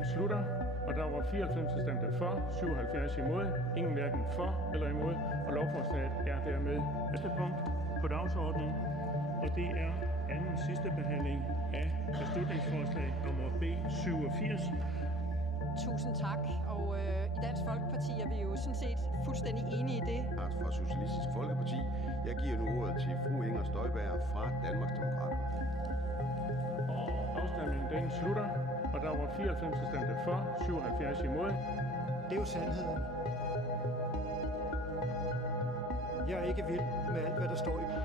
den slutter. Og der var 94 stemte for, 77 imod, ingen hverken for eller imod. Og lovforslaget er dermed næste punkt på dagsordenen. Og det er anden sidste behandling af beslutningsforslag nummer B 87. Tusind tak, og i Dansk Folkeparti er vi jo sådan set fuldstændig enige i det. Fra Socialistisk Folkeparti. Jeg giver nu ordet til fru Inger Støjberg fra Danmarksdemokraterne. Afstemningen den slutter, og der var 94 stemte for, 77 imod. Det er jo sandheden. Jeg er ikke vild med alt, hvad der står i